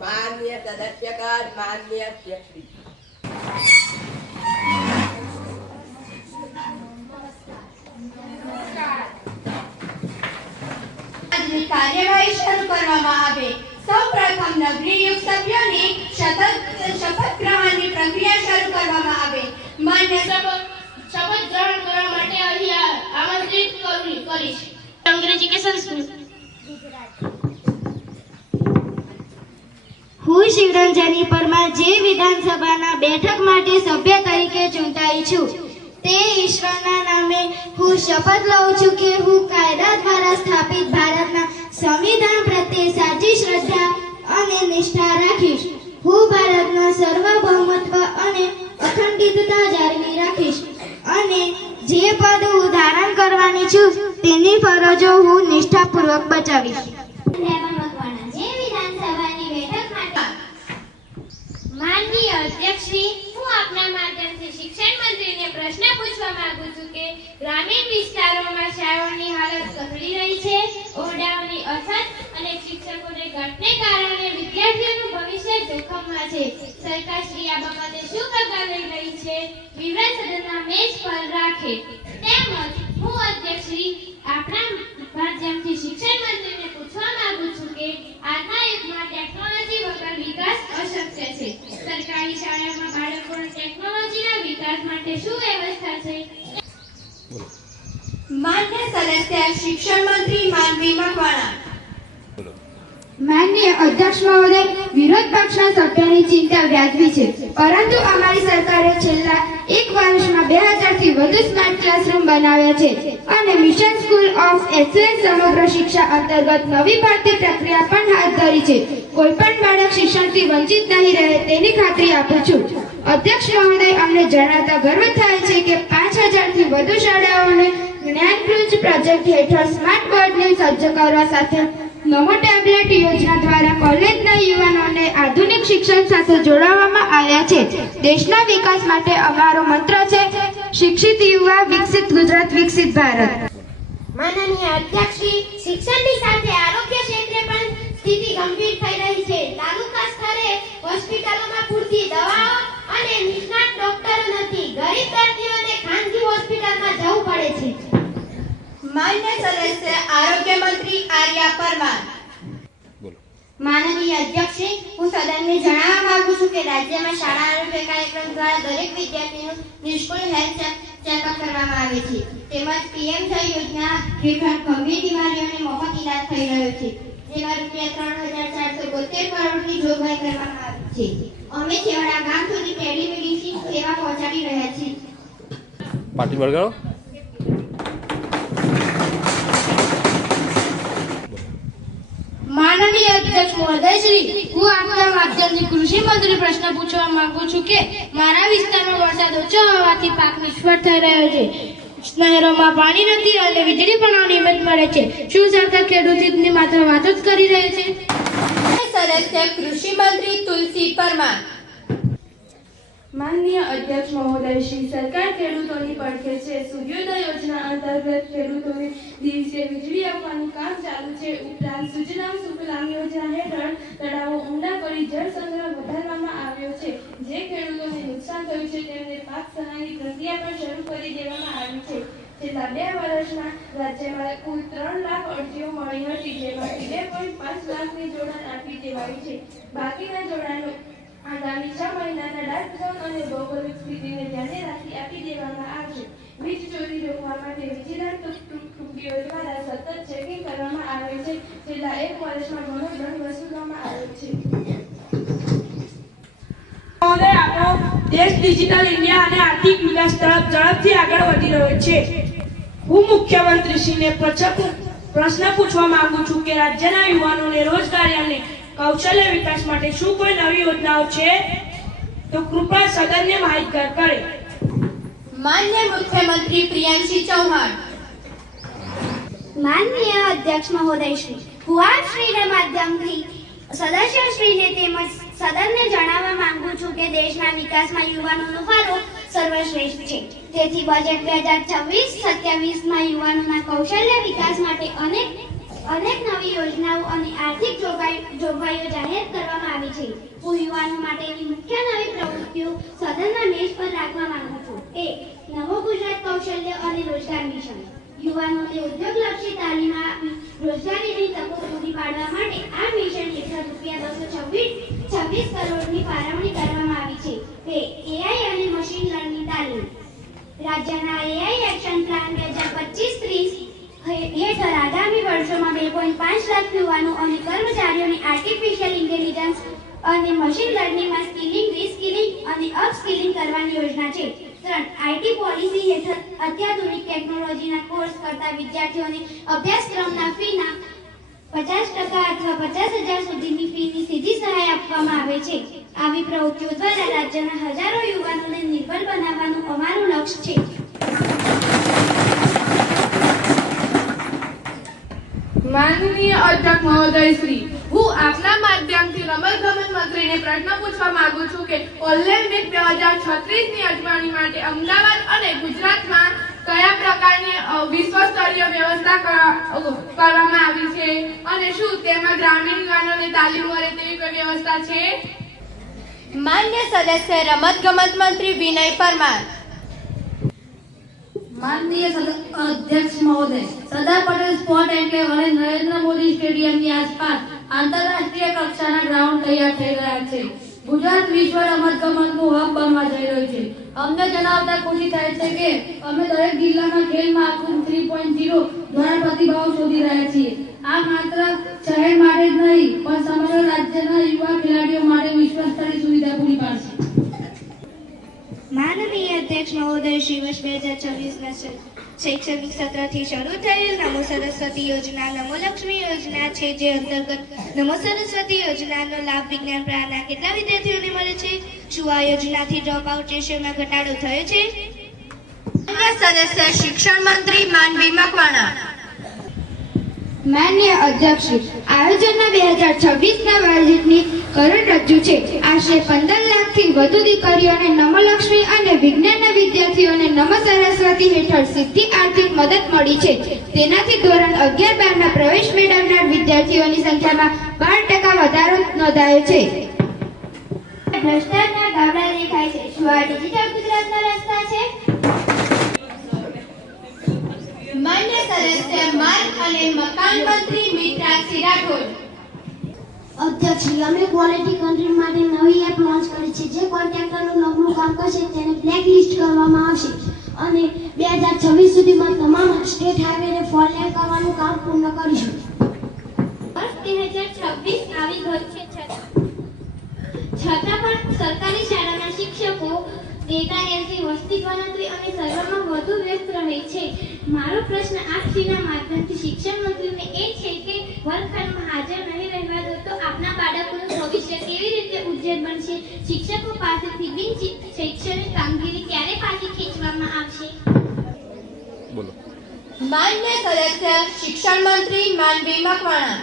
माननीय सदस्यगण, माननीय अध्यक्ष, આજની કાર્યવાહી શરૂ કરવામાં આવે। સૌપ્રથમ નગરીયુક્ત સભ્યોની શપથ ગ્રહણની પ્રક્રિયા શરૂ કરવામાં આવે। માન્ય શપથ ગ્રહણ કરવા માટે અહીં આમંત્રિત કરીશ અંગ્રેજી કે સંસ્કૃત। હું શિવરંજની પરમાર જે વિધાનસભાના બેઠક માટે સભ્ય તરીકે ચૂંટાઈ છું તે ઈશ્વરના નામે હું શપથ લઉં છું કે હું કાયદા દ્વારા સ્થાપિત ભારતના સંવિધાન પ્રત્યે સાચી શ્રદ્ધા અને નિષ્ઠા રાખીશ। હું ભારતના સાર્વભૌમત્વ અને અખંડિતતા જાળવી રાખીશ અને જે પદ હું ધારણ કરવાની છું તેની ફરજો હું નિષ્ઠાપૂર્વક બજાવીશ। માનનીય અધ્યક્ષશ્રી, હું આપના માધ્યમથી શિક્ષણ મંત્રીને પ્રશ્ન પૂછવા માંગુ છું કે ગ્રામીણ વિસ્તારોમાં શાળાઓની હાલત કથળી રહી છે। ઓરડાઓની અછત અને શિક્ષકોને ઘટને કારણે વિદ્યાર્થીઓનું ભવિષ્ય જોખમમાં છે। સરકારશ્રી આ બાબતે શું પગલાં લઈ રહી છે? વિવરણ સદનના મેજ પર રાખે। તેમજ હું અધ્યક્ષશ્રી આપના માધ્યમથી શિક્ષણ મંત્રીને પૂછવા માંગુ છું કે આજના યુગમાં ટેકનોલોજી વગર વિકાસ અશક્ય છે। સરકારી શાળાઓમાં બાળકોના ટેકનોલોજીના વિકાસ માટે શું વ્યવસ્થા છે? માન્ય સદસ્ય શિક્ષણ મંત્રી માનવી મકવાણા। માનનીય અધ્યક્ષ મહોદય, વિરોધ પક્ષના સભ્યની ચિંતા વ્યાજબી છે, પરંતુ અમારી સરકારે છેલ્લા એક વર્ષમાં 2000 થી વધુ સ્માર્ટ ક્લાસરૂમ બનાવ્યા છે અને મિશન સ્કૂલ ઓફ એક્સલન્સ સમગ્ર શિક્ષા અંતર્ગત નવી ભરતી પ્રક્રિયા પણ હાથ ધરી છે। કોઈ પણ બાળક શિક્ષણથી વંચિત નહીં રહે તેની ખાતરી આપું છું। અધ્યક્ષ મહોદય, અમને જણાવતા ગર્વ થાય છે કે 5000 થી વધુ શાળાઓને જ્ઞાનકૃત પ્રોજેક્ટ હેઠળ સ્માર્ટ બોર્ડને સજ્જ કરવા સાથે નમો ટેબ્લેટ યોજના દ્વારા કોલેજના યુવાનોને આધુનિક શિક્ષણ સાથે જોડવામાં આવ્યા છે। દેશના વિકાસ માટે અમારો મંત્ર છે શિક્ષિત યુવા, વિકસિત ગુજરાત, વિકસિત ભારત। માનનીય અધ્યક્ષશ્રી, શિક્ષણની સાથે આરોગ્ય ક્ષેત્રે પણ સ્થિતિ ગંભીર થઈ રહી છે। તાલુકા સ્તરે હોસ્પિટલોમાં પૂરતી દવાઓ અને નિષ્ણાત ડોક્ટરો નથી। ગરીબ દર્દીઓને ખાનગી હોસ્પિટલમાં જવું પડે છે। માન્ય સદસ્ય આરોગ્ય મંત્રી આર્યા પરમાર। માનનીય અધ્યક્ષશ્રી, હું સદનને જણાવવા માંગુ છું કે રાજ્યમાં શાળા આરોગ્ય કાર્યક્રમ દ્વારા દરેક વિદ્યાર્થીનું નિઃશુલ્ક હેલ્થ ચેકઅપ કરવામાં આવે છે। તેમજ પીએમ જય યોજના હેઠળ ગંભીર બીમારીઓને મફત ઇલાજ થઈ રહ્યો છે, જેમાં ₹3472 કરોડની જોગવાઈ કરવામાં આવી છે। અમે છેવાડા ગામ સુધી ટેલિમેડિસિન સેવા પહોંચાડી રહ્યા છીએ। પાર્ટી વળગાડો। માનનીય અધ્યક્ષ મહોદયશ્રી, હું આપના માધ્યમથી કૃષિ મંત્રી પ્રશ્ન પૂછવા માંગુ છું કે મારા વિસ્તારમાં વરસાદ ઓછો હોવાથી પાક નિષ્ફળ થઈ રહ્યો છે। નહેરોમાં પાણી નથી અને વીજળી પણ અનિયમિત મળે છે। શું સરકાર ખેડૂતોની માત્ર વાત જ કરી રહી છે? સદસ્ય કૃષિ મંત્રી તુલસી પરમાર। માનનીય અધ્યક્ષ મહોદયશ્રી, સરકાર ખેડૂતોની પડખે છે। સૂર્યોદય યોજના અંતર્ગત ખેડૂતોને દિવસે વીજળી આપવાનું કામ ચાલુ છે। ઉપરાંત સુજલામ સુફલામ યોજના હેઠળ તળાવો ઊંડા કરી જળ સંગ્રહ વધારવામાં આવ્યો છે। જે ખેડૂતોને નુકસાન થયું છે તેમને પાક સહાયની પ્રક્રિયા પણ શરૂ કરી દેવામાં આવી છે। છેલ્લા 2 વર્ષમાં રાજ્યમાં કુલ 3 લાખ અરજીઓ મળી હતી, જેમાંથી 2.5 લાખની જોડાણ આપી દેવાઈ છે। બાકીના જોડાણો આગામી 6 મહિનાના ડાર્ક ઝોન અને ભૌગોલિક સ્થિતિને ધ્યાને રાખી આપી દેવામાં આવશે। વીજ ચોરી રોકવા માટે વિજિલન્સ ટુકડીઓ દ્વારા સતત ચેકિંગ કરવામાં આવે છે। છેલ્લા 1 વર્ષમાં ઘણો દંડ વસૂલવામાં આવ્યો છે। મહોદય, આપણો દેશ ડિજિટલ ઇન્ડિયા અને આર્થિક વિકાસ તરફ ઝડપથી આગળ વધી રહ્યો છે। હું મુખ્યમંત્રીશ્રીને પ્રશ્ન પૂછવા માંગુ છું કે રાજ્યના યુવાનોને રોજગારી અને કૌશલ્ય વિકાસ માટે શું કોઈ નવી યોજનાઓ છે? તો કૃપા સદનને માહિતગાર કરે। માન્ય મુખ્યમંત્રી પ્રિયંશી ચૌહાણ। માનનીય અધ્યક્ષ મહોદયશ્રી, હું આપશ્રીના માધ્યમથી સદસ્યશ્રીને તેમજ સદનને જણાવવા માંગુ છું કે દેશના વિકાસમાં યુવાનોનો ફાળો સર્વશ્રેષ્ઠ છે। તેથી બજેટ 2026-27માં યુવાનોના કૌશલ્ય વિકાસ માટે અનેક નવી યોજનાઓ અને આર્થિક જોગવાઈઓ જાહેર કરવામાં આવી છે। હું યુવાનો માટેની મુખ્ય નવી પ્રવૃત્તિઓ સદનના મેજ પર રાખવા માંગુ છું. 1. નમો ગુજરાત કૌશલ્ય અને રોજગાર મિશન. યુવાનોને ઉદ્યોગલક્ષી તાલીમ આપી રોજગારીની તકો પૂરી પાડવા માટે આ મિશન હેઠળ ₹226 કરોડની ફાળવણી કરવામાં આવી છે. 2. AI અને મશીન લર્નિંગ તાલીમ. રાજ્યના AI એક્શન પ્લાન 2025-30 હેઠળ આગામી વર્ષોમાં 2.5 લાખ યુવાનો અને કર્મચારીઓને આર્ટિફિશિયલ ઇન્ટેલિજન્સ અને મશીન લર્નિંગમાં સ્કિલિંગ, રિસ્કિલિંગ અને અપસ્કિલિંગ કરવાની યોજના છે. 3. આઈટી પોલિસી હેઠળ અત્યાધુનિક ટેકનોલોજીના કોર્સ કરતા વિદ્યાર્થીઓને અભ્યાસક્રમના ફીના 50% અથવા 50,000 સુધીની ફીની સીધી સહાય આપવામાં આવે છે. આવી પ્રવૃત્તિઓ દ્વારા રાજ્યના હજારો યુવાનોને નિર્ભર બનાવવાનું અમારું લક્ષ્ય છે. માનનીય અધ્યક્ષ મહોદય શ્રી, હું આપના માધ્યમથી રમતગમત મંત્રીને પ્રશ્ન પૂછવા માંગુ છું કે ઓલિમ્પિક 2036ની અજમાવણી માટે અમદાવાદ અને ગુજરાતમાં કયા પ્રકારની વિશ્વ સ્તરીય વ્યવસ્થા કરવામાં આવી છે અને શું તેમાં ગ્રામીણ યુવાનોને તાલીમ મળે તેવી કોઈ વ્યવસ્થા છે? માન્ય સદસ્ય રમતગમત મંત્રી વિનય પરમાર. માનનીય અધ્યક્ષ મહોદય, સરદાર પટેલ સ્પોર્ટ એન્કલેવ અને નરેન્દ્ર મોદી સ્ટેડિયમની આસપાસ આંતરરાષ્ટ્રીય કક્ષાના ગ્રાઉન્ડ તૈયાર થઈ રહ્યા છે. ગુજરાત વિશ્વ રમતગમતનું હબ બનવા જઈ રહ્યું છે. અમને જણાવતા ખુશી થાય છે કે અમે દરેક જિલ્લામાં ખેલ મહાકુંભ 3.0 દ્વારા પ્રતિભાવ શોધી રહ્યા છીએ. આ માત્ર શહેર માટે જ નહીં પણ સમગ્ર રાજ્યના યુવા ખેલાડીઓ માટે વિશ્વ સ્તરીય સુવિધા પૂરી પાડશે. માનનીય અધ્યક્ષ મહોદય શ્રી, વર્ષ 2026ના શૈક્ષણિક સત્રથી શરૂ થયેલ નમો સરસ્વતી યોજના નમો લક્ષ્મી યોજના છે, જે અંતર્ગત નમો સરસ્વતી યોજનાનો લાભ વિજ્ઞાન પ્રવાહના કેટલા વિદ્યાર્થીઓને મળે છે? શું આ યોજનાથી ડ્રોપઆઉટ રેશિયોમાં ઘટાડો થયો છે? સદસ્ય શિક્ષણ મંત્રી માનવી મકવાણા. માન્ય અધ્યક્ષ, આયોજનના 2026ના બજેટની કરોડરજ્જુ છે. આશરે 15 લાખથી વધુ દીકરીઓને નમોલક્ષ્મી અને વિજ્ઞાનના વિદ્યાર્થીઓને નમો સરસ્વતી હેઠળ સીધી આર્થિક મદદ મળી છે. તેનાથી ધોરણ 11-12ના પ્રવેશ મેળવનાર વિદ્યાર્થીઓની સંખ્યામાં 12% વધારો નોંધાયો છે. ભ્રષ્ટાચારના ગાબડા દેખાય છે. શું આ ડિજિટલ ગુજરાતના રસ્તા છે? માન્ય સદસ્ય માર્ગ અને મકાન મંત્રી મિત્રાક્ષી રાઠોડ. અધ્યક્ષ, અમે ક્વોલિટી કંટ્રોલ માટે નવી એપ લોન્ચ કરી છે. જે કોન્ટ્રાક્ટરનું નબળું કામ કરશે તેને બ્લેકલિસ્ટ કરવામાં આવશે અને 2026 સુધીમાં તમામ સ્ટેટ હાઈવેને 4 લેન કરવાનું કામ પૂર્ણ કરીશું. વર્ષ 2026 આવી ગયું છે, છતાં પણ સરકારી શાળાના શિક્ષકો ડેટા એન્ટ્રી, વસ્તી ગણતરી અને સર્વેમાં વધુ વ્યસ્ત રહે છે. મારો પ્રશ્ન આપશ્રીના માધ્યમથી શિક્ષણ મંત્રીને એ છે કે વર્ગખંડમાં હાજર નહીં રહેવા દો તો આપના બાળકોનું ભવિષ્ય કેવી રીતે ઉજ્જવળ બનશે? શિક્ષકો પાસેથી બિન શૈક્ષણિક કામગીરી ક્યારે પાછી ખેંચવામાં આવશે? બોલો. માન્ય સદસ્ય શિક્ષણ મંત્રી માનવી મકવાણા.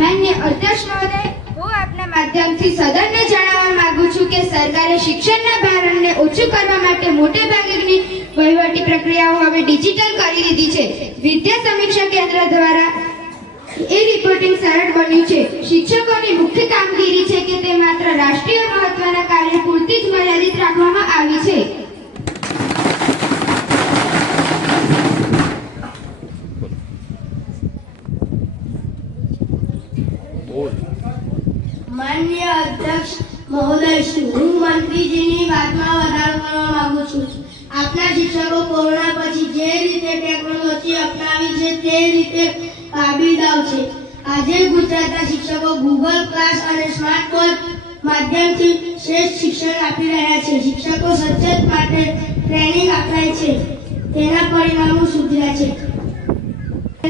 માન્ય અધ્યક્ષ મહોદય, હું આપના માધ્યમથી સદનને જણાવવા માંગુ છું કે સરકારે શિક્ષણના ભારણને ઓછું કરવા માટે મોટે ભાગની વહીવટી પ્રક્રિયાઓ હવે ડિજિટલ કરી દીધી છે. વિદ્યા સમીક્ષા કેન્દ્ર દ્વારા ઈ-રિપોર્ટિંગ સરળ બન્યું છે. શિક્ષકોની મુખ્ય કામગીરી છે કે તે માત્ર રાષ્ટ્રીય મહત્વના કાર્ય પૂરતી જ મર્યાદિત રાખવામાં આવી છે. માન્ય અધ્યક્ષ મહોદય શ્રી, હું મંત્રીજીની વાતમાં વધારો કરવા માંગુ છું. આપના શિક્ષકો કોરોના પછી જે રીતે ટેકનોલોજી અપનાવી છે તે રીતે કાબિલદાર છે. આજે ગુજરાતના શિક્ષકો ગૂગલ ક્લાસ અને સ્માર્ટ બોર્ડ માધ્યમથી શ્રેષ્ઠ શિક્ષણ આપી રહ્યા છે. શિક્ષકો સતત માટે ટ્રેનિંગ અપાય છે, તેના પરિણામો સુધર્યા છે.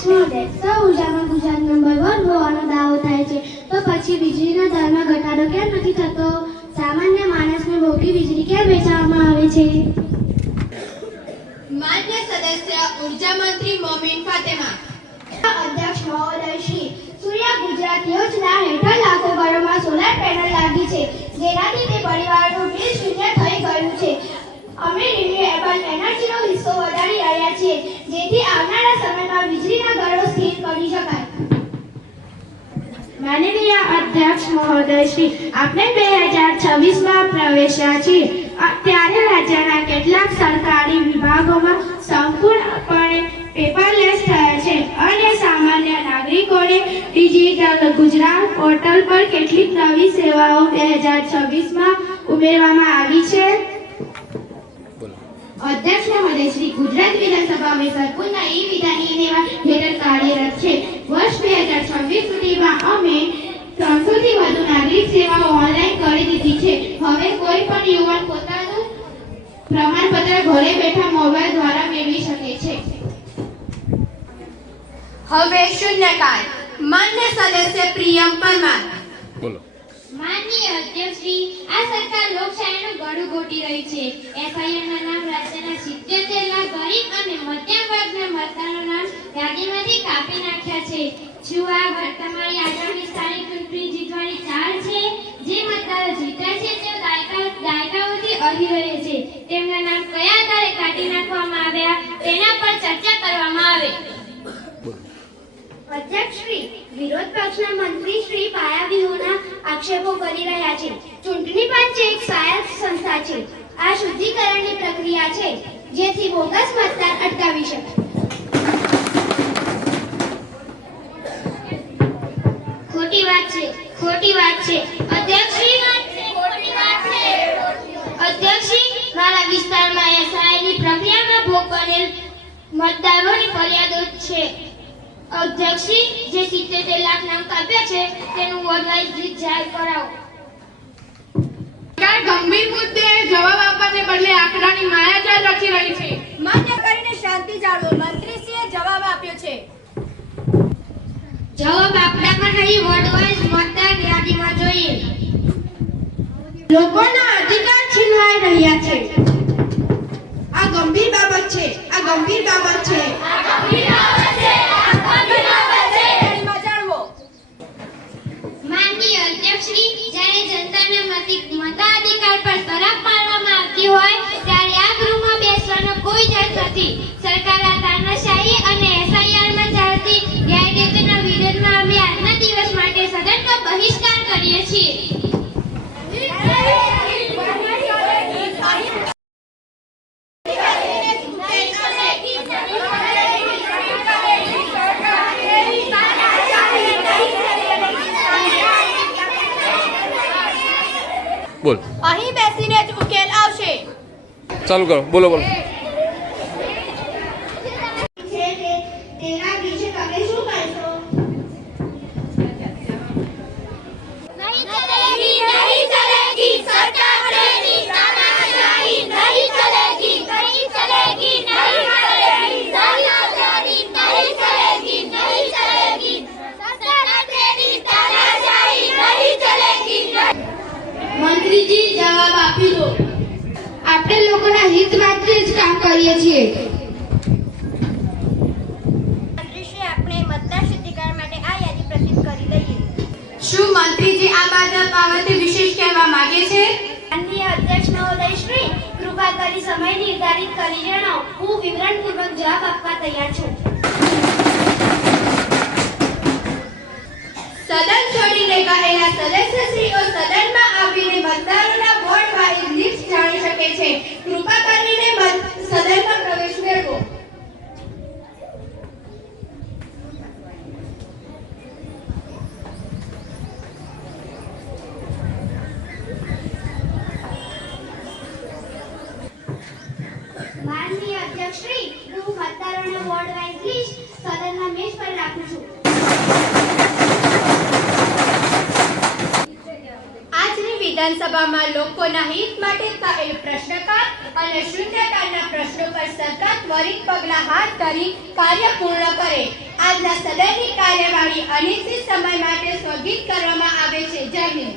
સૌ ઉર્જામાં ગુજરાત નંબર 1 હોવાનો દાવો થાય છે, તો પછી વીજળીના દરમાં ઘટાડો કેમ નથી થતો? સામાન્ય માણસને મોંઘી વીજળી કેમ વેચવામાં આવે છે? માન્ય સદસ્ય ઉર્જા મંત્રી મોમીન ફાતેમા. અધ્યક્ષ મહોદય શ્રી, સૂર્ય ગુજરાત યોજના હેઠળ લાખો ઘરોમાં સોલાર પેનલ લાગી છે, જેનાથી તે પરિવારનું બિલ શૂન્ય થઈ ગયું છે. અમે રિન્યુએબલ એનર્જીનો હિસ્સો વધારી રહ્યા છીએ, જેથી આવનારા સમયમાં વીજળીના દરો સ્થિર કરી શકાય. માનનીય અધ્યક્ષ મહોદય શ્રી, આપણે 2026માં પ્રવેશ્યા છીએ. ત્યારે રાજ્યના કેટલાક સરકારી વિભાગોમાં સંપૂર્ણપણે પેપરલેસ થયા છે અને સામાન્ય નાગરિકોને ડિજિટલ ગુજરાત પોર્ટલ પર કેટલીક નવી સેવાઓ 2026માં ઉમેરવામાં આવી છે. અધ્યક્ષ મહોદય શ્રી, ગુજરાત વિધાનસભા હંમેશા સંપૂર્ણ વિધાન સેવા હેઠળ કાર્યરત છે. વર્ષ 2026 સુધીમાં અમે 300 થી વધુ નાગરિક સેવાઓ ઓનલાઈન કરી દીધી છે. હવે કોઈ પણ યુવાન પોતાનું પ્રમાણપત્ર ઘરે બેઠા મોબાઈલ દ્વારા મેળવી શકે છે. હવે શૂન્યકાળ. માન્ય સદસ્ય પ્રિયમ પરમાર. બોલો. માનનીય અધ્યક્ષશ્રી, આ સરકાર લોકશાહીનું ગળું ઘોટી રહી છે. એફઆઈઆરના નામ રાજ્યના 77 લાખ ગરીબ અને મધ્યમ વર્ગના મતદારોના નામ યાદીમાંથી કાપી નાખ્યા છે. શું આ તમારી આગામી સ્થાનિક ચૂંટણી જીતવાની ચાલ છે? જે મતદારો જીત્યા છે તેઓ દાયકાઓથી અહીં રહે છે. તેમના નામ કયા આધારે કાઢી નાખવામાં આવ્યા તેના પર ચર્ચા કરવામાં આવે. અધ્યક્ષશ્રી, વિરોધ પક્ષના મંત્રી શ્રી પાયાવ્યૂહના આક્ષેપો કરી રહ્યા છે. ચૂંટણી પંચ એક સ્વાયત્ત સંસ્થા છે. આ શુદ્ધિકરણની પ્રક્રિયા છે જેથી બોગસ મતદાન અટકાવી શકાય. ખોટી વાત છે, ખોટી વાત છે. અધ્યક્ષશ્રી, મારા વિસ્તારમાં એસઆઈની પ્રક્રિયામાં ભોગ બનેલ મતદારોની ફરિયાદો છે. અધ્યક્ષશ્રી, જે 77 લાખ નામ કાપ્યા છે તેનું વોર્ડવાઇઝ લિસ્ટ જાહેર કરાવો. સરકાર ગંભીર મુદ્દે જવાબ આપવાને બદલે આંકડાની માયાજાળ રચી રહી છે. માન્ય કરીને શાંતિ જાળવો. મંત્રીશ્રીએ જવાબ આપ્યો છે. જવાબ આંકડામાં નહીં, વોર્ડવાઇઝ મતદાર યાદીમાં જોઈએ. લોકોના અધિકાર છીનવાઈ રહ્યા છે. આ ગંભીર બાબત છે. આ ગંભીર બાબત છે. માનનીય અધ્યક્ષશ્રી, જ્યારે જનતાના મતાધિકાર પર તરાપ મારવામાં આવતી હોય ત્યારે આ ગૃહમાં બેસવાનો કોઈ જ અર્થ નથી. સરકાર આ તાનાશાહી અને એસઆઈઆરમાં ચાલતી ગેરરીતિના વિરોધમાં અમે આજના દિવસ માટે સદનનો બહિષ્કાર કરીએ છીએ. બોલ. અહીં બેસીને જ ઉકેલ આવશે. ચાલુ કરો. બોલો બોલો. તેના વિશે તમે શું કહેશો? नहीं चलेगी, नहीं चलेगी सरकार तेरी तानाशाही, नहीं चलेगी, नहीं चलेगी, नहीं चलेगी तानाशाही, नहीं चलेगी, नहीं चलेगी सरकार तेरी तानाशाही, नहीं चलेगी. મંત્રીજી, જવાબ આપી દો. આપણે લોકોના હિત માટે જ કામ કરીએ છીએ. મંત્રીશ્રી, આપણે મતદાર શુદ્ધિકરણ માટે આ યાદી પ્રસિદ્ધ કરી દઈએ. શું મંત્રીજી આ બાબતે વિશેષ કહેવા માંગે છે? માનનીય અધ્યક્ષ મહોદય શ્રી, કૃપા કરી સમય નિર્ધારિત કરી જણાવો. હું વિવરણપૂર્વક જવાબ આપવા તૈયાર છું. સદન છોડીને ગયેલા સદસ્યશ્રીઓ સદનમાં આવીને મતદારોના વોર્ડ વાઇઝ લિસ્ટ જાણી શકે છે. કૃપા કરીને સદનમાં પ્રવેશ મેળવો. માનનીય અધ્યક્ષ શ્રી, હું મતદારોના વોર્ડ વાઇઝ લિસ્ટ સદનના મેજ પર રાખું છું. આજની વિધાનસભામાં લોકોના હિત માટે થયેલ પ્રશ્નકાળ અને શૂન્યકાળના પ્રશ્નો પર સરકાર ત્વરિત પગલાં હાથ ધરી કાર્ય પૂર્ણ કરે. આજના સદનની કાર્યવાહી અનિશ્ચિત સમય માટે સ્થગિત કરવામાં આવે છે. જય હિન્દ.